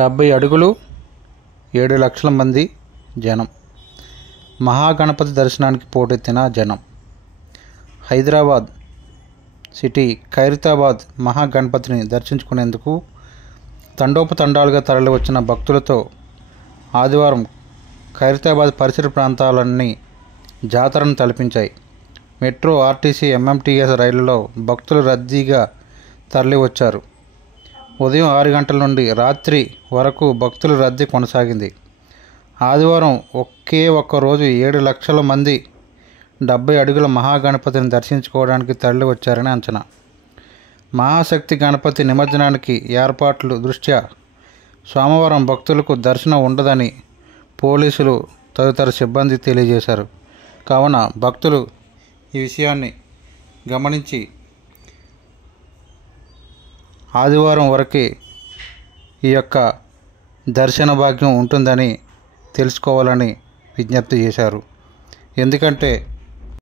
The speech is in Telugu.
70 అడుగులు 7 లక్షల మంది జనం. మహాగణపతి దర్శనానికి పోటెత్తిన జనం. హైదరాబాద్ సిటీ ఖైరతాబాద్ మహాగణపతిని దర్శించుకునేందుకు తండోపతండాలుగా తరలివచ్చిన భక్తులతో ఆదివారం ఖైరతాబాద్ పరిసర ప్రాంతాలన్నీ జాతరను తలపించాయి. మెట్రో, ఆర్టీసీ, ఎంఎంటీఎస్ రైళ్లలో భక్తులు రద్దీగా తరలివచ్చారు. ఉదయం 6 గంటల నుండి రాత్రి వరకు భక్తుల రద్దీ కొనసాగింది. ఆదివారం ఒకే ఒక్క రోజు 7 లక్షల మంది 70 అడుగుల మహాగణపతిని దర్శించుకోవడానికి తరలి వచ్చారని అంచనా. మహాశక్తి గణపతి నిమజ్జనానికి ఏర్పాట్ల దృష్ట్యా సోమవారం భక్తులకు దర్శనం ఉండదని పోలీసులు తదితర సిబ్బంది తెలియజేశారు. కావున భక్తులు ఈ విషయాన్ని గమనించి ఆదివారం వరకే ఈ యొక్క దర్శన భాగ్యం ఉంటుందని తెలుసుకోవాలని విజ్ఞప్తి చేశారు. ఎందుకంటే